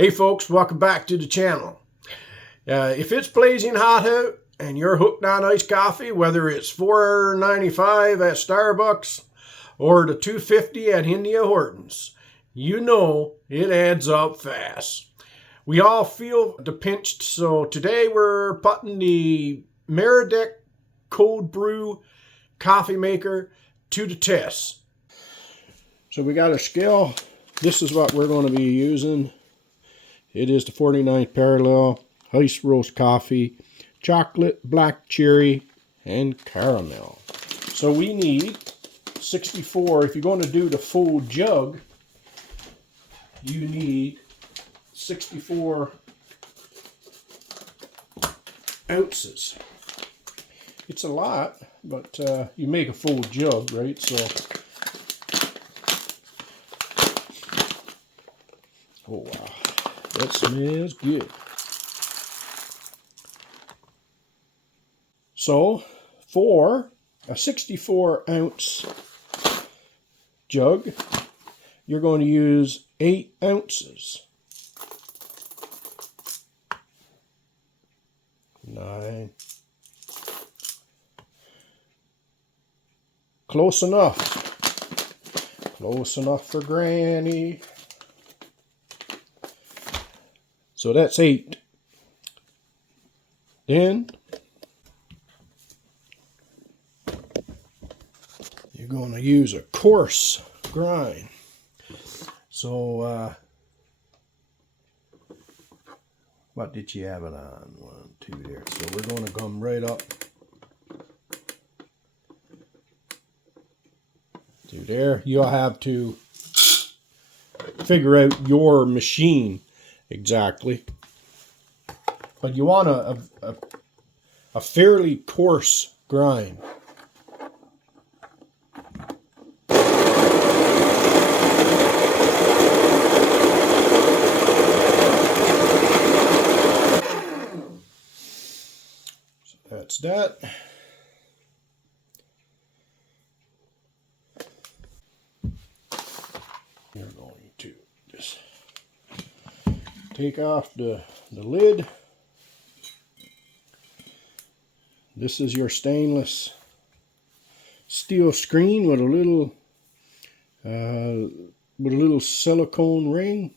Hey folks, welcome back to the channel. If it's blazing hot out and you're hooked on iced coffee, whether it's $4.95 at Starbucks or the $2.50 at India Hortons, you know it adds up fast. We all feel the pinch, so today we're putting the Meradek Cold Brew coffee maker to the test. So we got a scale. This is what we're going to be using. It is the 49th parallel, ice roast coffee, chocolate, black cherry, and caramel. So we need 64. If you're going to do the full jug, you need 64 ounces. It's a lot, but you make a full jug, right? So, oh wow. That smells good. So, for a 64 ounce jug, you're going to use 8 ounces. 9. Close enough. Close enough for Granny. So that's 8. Then you're going to use a coarse grind. So what did you have it on? 1, 2 there. So we're going to come right up to there. You'll have to figure out your machine exactly, but you want a fairly coarse grind. So that's that. You're going to just take off the lid. This is your stainless steel screen with a little silicone ring.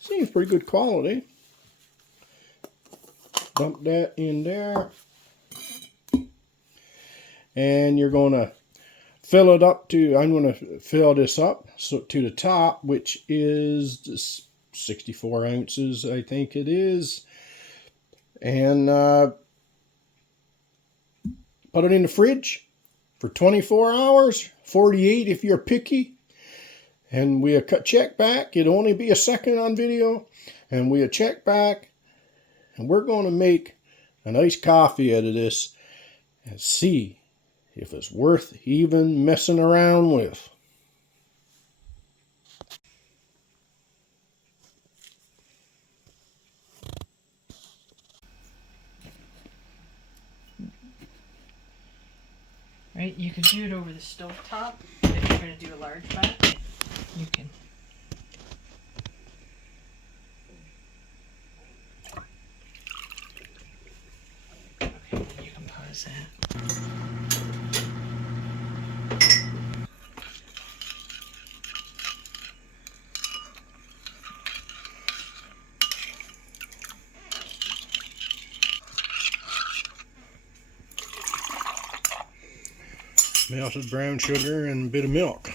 Seems pretty good quality. Dump that in there, and you're going to fill it up to, I'm going to fill this up so to the top, which is 64 ounces, I think it is. And put it in the fridge for 24 hours, 48 if you're picky. And we'll check back. It'll only be a second on video. And we'll check back. And we're going to make an iced coffee out of this and see if it's worth even messing around with. Right, you can do it over the stove top. If you're going to do a large batch, you can. Okay, then you can pause that. Melted brown sugar and a bit of milk.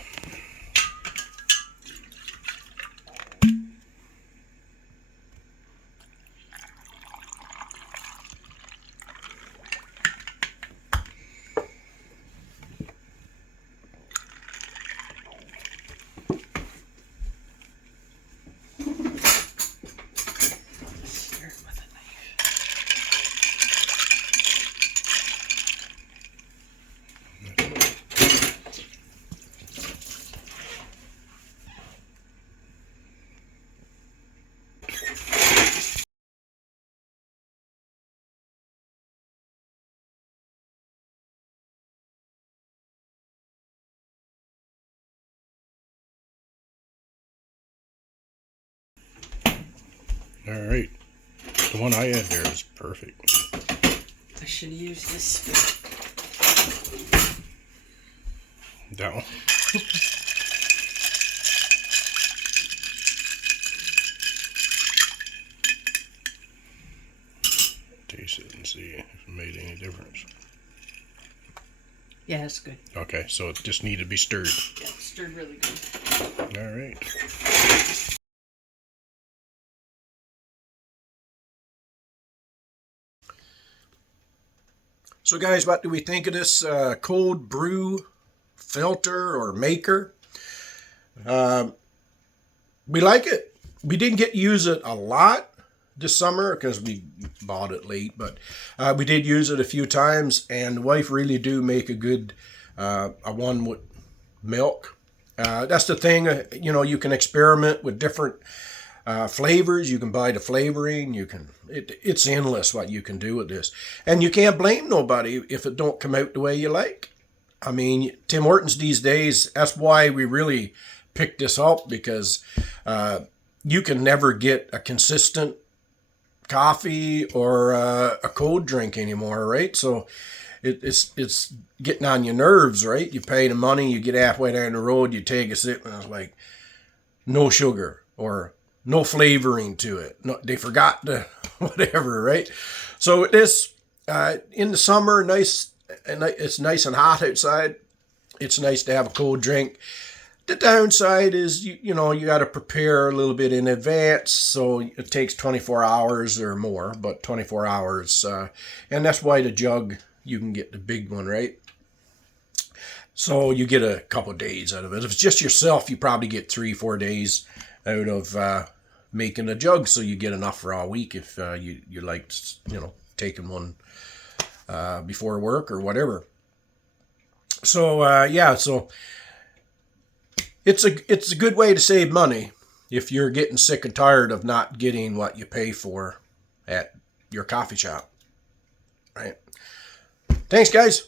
Stir it with a knife. All right. The one I had there is perfect. I should have used this spoon. That one. Taste it and see if it made any difference. Yeah, that's good. Okay, so it just needed to be stirred. Yeah, stirred really good. All right. So guys, what do we think of this cold brew filter or maker? We like it. We didn't get to use it a lot this summer because we bought it late, but we did use it a few times, and the wife really do make a good a one with milk. That's the thing, you know, you can experiment with different flavors. You can buy the flavoring. You can it's endless what you can do with this, and you can't blame nobody if it don't come out the way you like. I mean, Tim Hortons these days. That's why we really picked this up, because you can never get a consistent coffee or a cold drink anymore, right? So it's getting on your nerves, right? You pay the money, you get halfway down the road, you take a sip, and it's like no sugar or no flavoring to it. No, they forgot the whatever, right? So this in the summer, nice, and it's nice and hot outside. It's nice to have a cold drink. The downside is, you know, you got to prepare a little bit in advance, so it takes 24 hours or more, but 24 hours. And that's why the jug, you can get the big one, right? So you get a couple of days out of it. If it's just yourself, you probably get 3-4 days out of making a jug, so you get enough for all week if you like, you know, taking one before work or whatever. So, yeah, so it's a good way to save money if you're getting sick and tired of not getting what you pay for at your coffee shop, right? Thanks, guys.